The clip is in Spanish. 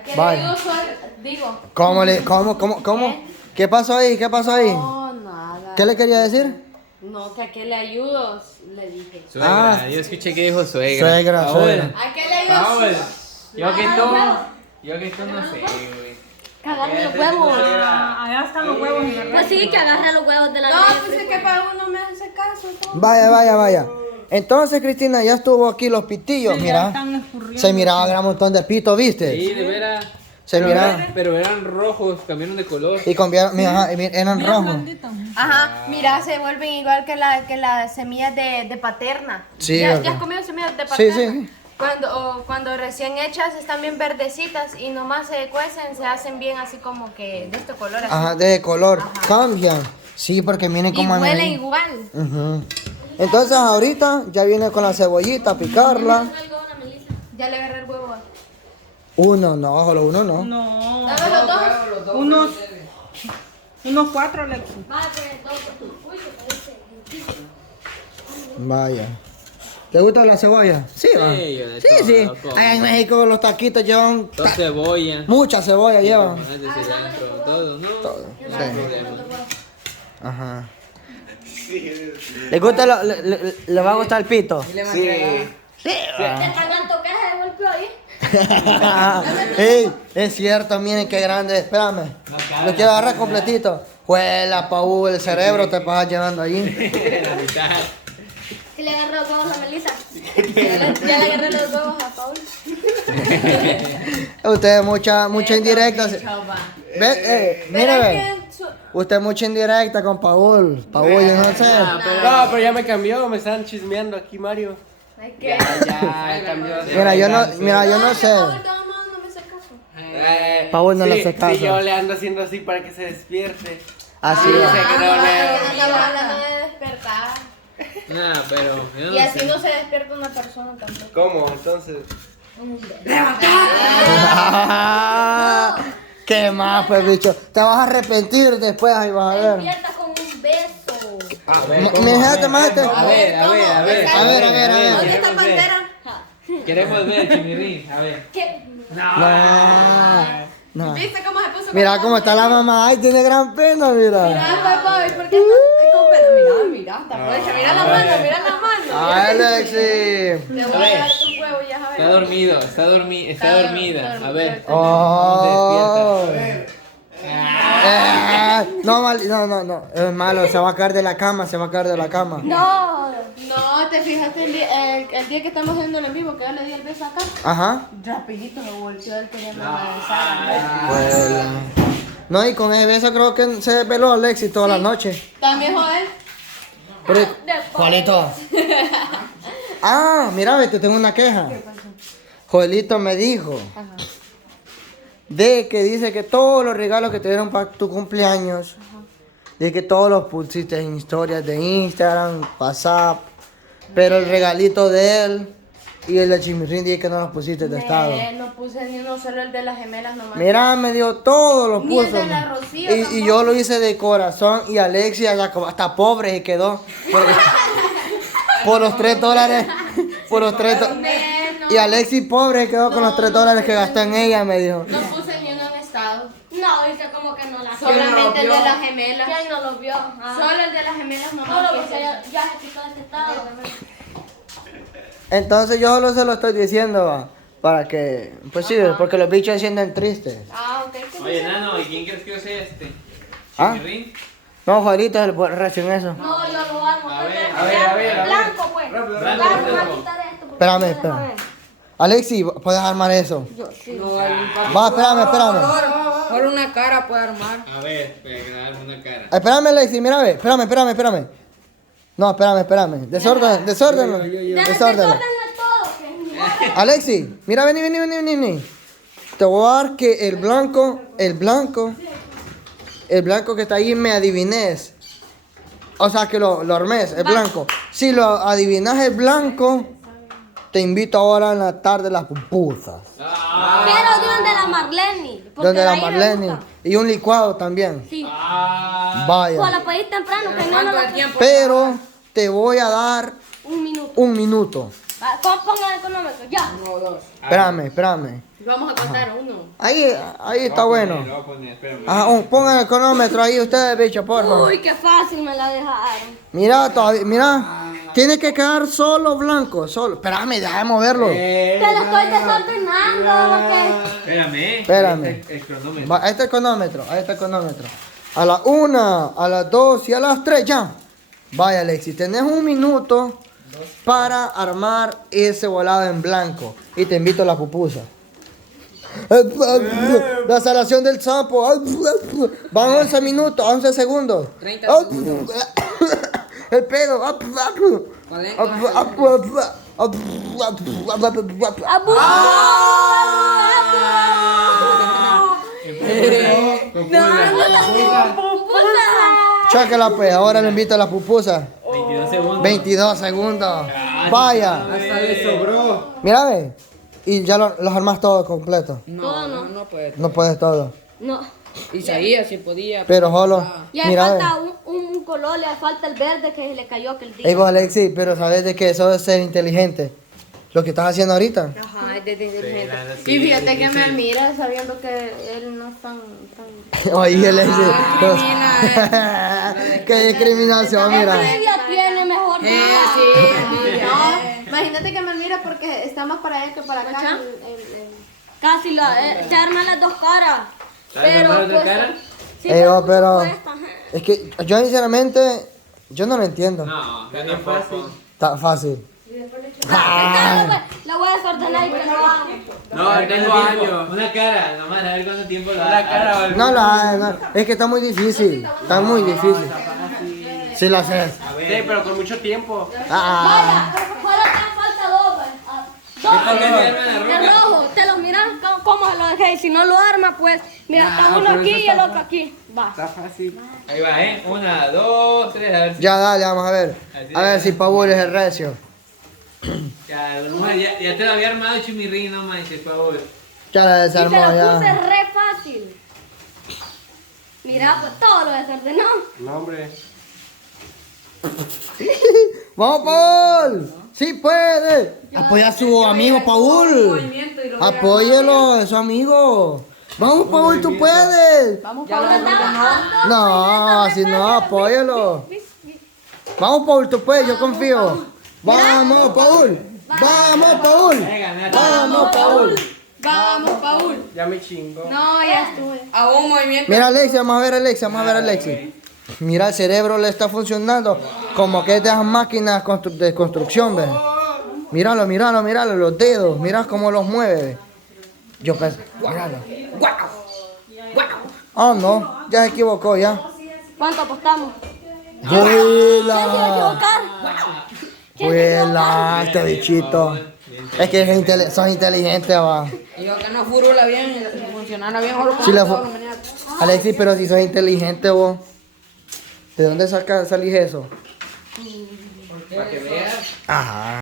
¿A qué le Vaya. ayudo? Digo. ¿Cómo? ¿Qué pasó ahí? No, nada. ¿Qué le quería decir? No, que a qué le ayudo, le dije. Suegra, Ah. yo escuché que dijo suegra. Suegra. ¿A qué le ayudo? Paul, yo que tú no sé, güey. Que agarre los huevos. Allá están los huevos en la Pues sí, que agarre los huevos de la No, refri. pues es que para uno me hace caso. todo. Vaya. Entonces, Cristina, ya estuvo aquí los pitillos, Sí, ya mira. están escurriendo. Se miraba gran montón de pito, ¿viste? Sí, de veras. Se miraba. Pero eran rojos, cambiaron de color. Y cambiaron, mira, eran Bien rojos. blandito. Ajá, mira, se vuelven igual que las semillas de paterna. Sí, ¿Ya verdad. has comido semillas de Sí, paterna? sí. Cuando recién hechas están bien verdecitas y nomás se cuecen, se hacen bien así como que de este color. Así. Ajá, de color. Cambian. Sí, porque vienen Y como huelen amarillo. igual. Ujú. Entonces, ahorita ya viene con la cebollita, picarla. Ya le agarré el huevo. Uno, no, solo uno no. No. Dame los dos. Unos 4, Alexis. Vaya. ¿Te gusta la cebolla? Sí, va. Sí, yo de Sí, todo, sí. loco. Allá en México los taquitos llevan Dos cebollas. mucha cebolla llevan. Tomates cilantro, todo, ¿no? Todo, No sí. hay problema. Ajá. ¿Le gusta le va a gustar el pito? Sí. Ey, es cierto, miren qué grande. Espérame. Lo quiero agarrar completito. Juela, Paul, el cerebro te vas llevando allí. La mitad. Que le agarre los huevos a Melissa. Ya le agarré los huevos a Paul. Usted mucha indirecta. Ve, mire, ve. Usted mucha indirecta con Paul. Paul, yo no sé. No, pero ya me cambió, me están chismeando aquí, Mario. ¿Qué? Ya cambió. Mira, yo no sé. Paul, no me hace caso. Paul no le hace caso. Sí, yo le ando haciendo así para que se despierte. Así Sé es. que no le... Estaba hablando de despertar. Nah, pero yo Y no así sé. no se despierta una persona tampoco. ¿Cómo? Entonces... ¿Qué más, pues, bicho? Te vas a arrepentir después, ahí vas a ver. Despierta con un beso. Mijate, mate. A ver. A ver. ¿Dónde está Pantera? Queremos ver, Chimirín. A ver. ¿Qué? No. ¿Viste cómo se puso? Mira cómo está la mamá. Ay, tiene gran pena, mira. Mira, papá, ¿y por qué está con pena? Mira, te aprovecha. Mira la mano. Ay, Alexi. Le voy a dar tu huevo, ya Está sabes. dormido, está dormida. A ver. Oh. Se despierta. No, es malo, se va a caer de la cama, No. No, te fijaste el día que estamos haciendo el en vivo, que yo le di el beso acá. Ajá. Rapidito me volteó él queriendo besar. Pues, no, y con ese beso creo que se desveló Alexi toda la noche. También joder. Pero, Juanito. Ah, mira, ve, te tengo una queja. Joelito me dijo de que dice que todos los regalos que te dieron para tu cumpleaños, de que todos los pusiste en historias de Instagram, WhatsApp, pero el regalito de él y el de Chimirín dice que no los pusiste de estado. No puse ni uno, solo el de las gemelas nomás. Mira, me dio todo, lo Ni el puso. de la Rocío Y tampoco. yo lo hice de corazón y Alexia ya hasta pobre se quedó. Por los $3. Por los $3. Y Alexi pobre se quedó con los $3 que gastó en ella, me dijo. No puse ni uno en estado. No, dice como que no la Solamente el de las gemelas. ¿Quién no lo vio? Ah. Solo el de las gemelas nomás. Solo que porque ese- ya se quitó de este estado. Entonces yo solo se lo estoy diciendo va, para que, pues sí, porque los bichos se sienten tristes. Ah, ok. ¿Qué Oye, dice? Nano, ¿y quién crees que yo sea este? ¿Ah? ¿Chimirín? No, Juanito es el recién eso. No, yo lo amo. A ver, Blanco, pues. Blanco, Blanco, voy a blanco. quitar esto. porque Espérame, no espérame. deja ver. Alexi, ¿puedes armar eso? Va, espérame. Por una cara puede armar. A ver, pegar una cara. Espérame, Alexi, mira, ve. Espérame. No, espérame. Desorden. Desórdenlo todo. que- Alexi, mira, vení. Te voy a dar que el blanco que está ahí me adivines. O sea, que lo armes, el blanco. Si lo adivinas el blanco, te invito ahora en la tarde a las pupusas. Pero de donde la Marlene. porque Donde de la ahí me Marlene. gusta. Y un licuado también. Sí. Ah, O Vaya. la pedís temprano, que no la Pero te voy a dar un minuto. 1 minuto. Va, pongan el económico, ya. Espérame. Vamos a contar uno. Ahí está bueno. Lo voy a poner, espérame. Pongan el cronómetro ahí ustedes, bicho, por favor. Uy, qué fácil me la dejaron. Mira, todavía, mira. Tiene que quedar solo blanco, solo. Espérame, deja de moverlo. Te lo estoy desordenando, ¿ok? Espérame. El cronómetro. Va, ahí está el cronómetro, ahí está el cronómetro. A la 1, a las 2 y a las 3 ya. Vaya, Alexis, tenés 1 minuto para armar ese volado en blanco. Y te invito a la pupusa. La salación del sapo. Van 11 minutos, 11 segundos. 30 El pedo. Chácala pues, ahora le invito a la pupusa. 22 segundos. 22 segundos. Vaya. Hasta le sobró. Mira, ve. Y ya los armas todo completo. No puede. No puedes todo. No. Isaías sí podía. Pero solo. Y ahí Mira, ve. falta un color, le falta el verde que se le cayó aquel día. Ey, vos, Alexis, pero sabes de que eso es ser inteligente. Lo que estás haciendo ahorita. Ajá, es de inteligente. Sí, Y fíjate que sí. me admira sabiendo que él no es tan... Oye, Alexis. discrimina, Qué discriminación, El mira. medio tiene mejor nada. No, imagínate que me admira porque está más para allá que para acá. Casi se arman las dos caras. ¿Sabes Pero armar otra pues, cara? sí, Ey, pero cuesta, ajá. es que yo sinceramente, yo no lo entiendo. No, es fácil. Está fácil. La voy a desordenar y que no hago. No, tengo años. Una cara, nomás, a ver cuánto tiempo lo da. Cara, No, no, es que está muy difícil. Está muy difícil. Sí lo haces. Sí, pero con mucho tiempo. Ah, Vaya, solo te falta dos. De rojo, te lo miras cómo se lo dejé. Y si no lo arma, pues, mira, está uno aquí y el otro aquí. Va. Está fácil. Ahí va, 1, 2, 3, a ver si. ya dale, vamos a ver. A ver si Paul es el recio. Ya te lo había armado Chimirri, no manches, por favor. Ya la Y se lo desarmó puse ya. re fácil. Mira, pues todo lo desordenó. No, hombre. ¡Vamos, Paul! ¡Sí puede! Apoya a su amigo Paul. Apóyelo, es su amigo. Vamos, Paul, tú puedes. No, así no, apóyalo. Vamos, Paul, tú puedes, yo confío. Vamos, Paul. Vamos, Paul. Vamos, Paul. Vamos, Paul. Ya me chingo. No, ya estuve. A un movimiento. Mira, Alexis, vamos a ver, Alexis, vamos a ver, Alexis. Mira, el cerebro le está funcionando como que es de esas máquinas de construcción, ¿ves? Míralo, míralo, míralo, los dedos, mira cómo los mueve, ¿ves? Yo pensé, míralo. Oh, no, ya se equivocó, ya. ¿Cuánto apostamos? ¡Vuela! ¿Quién se equivocó? ¡Vuela, este bichito! Es que son inteligentes, va. Y yo que no furula bien, si funcionara bien, solo Si la todo fu- lo mañana. Alexis, pero si sos inteligente, vos. ¿De dónde salís eso? Para que veas. Ajá.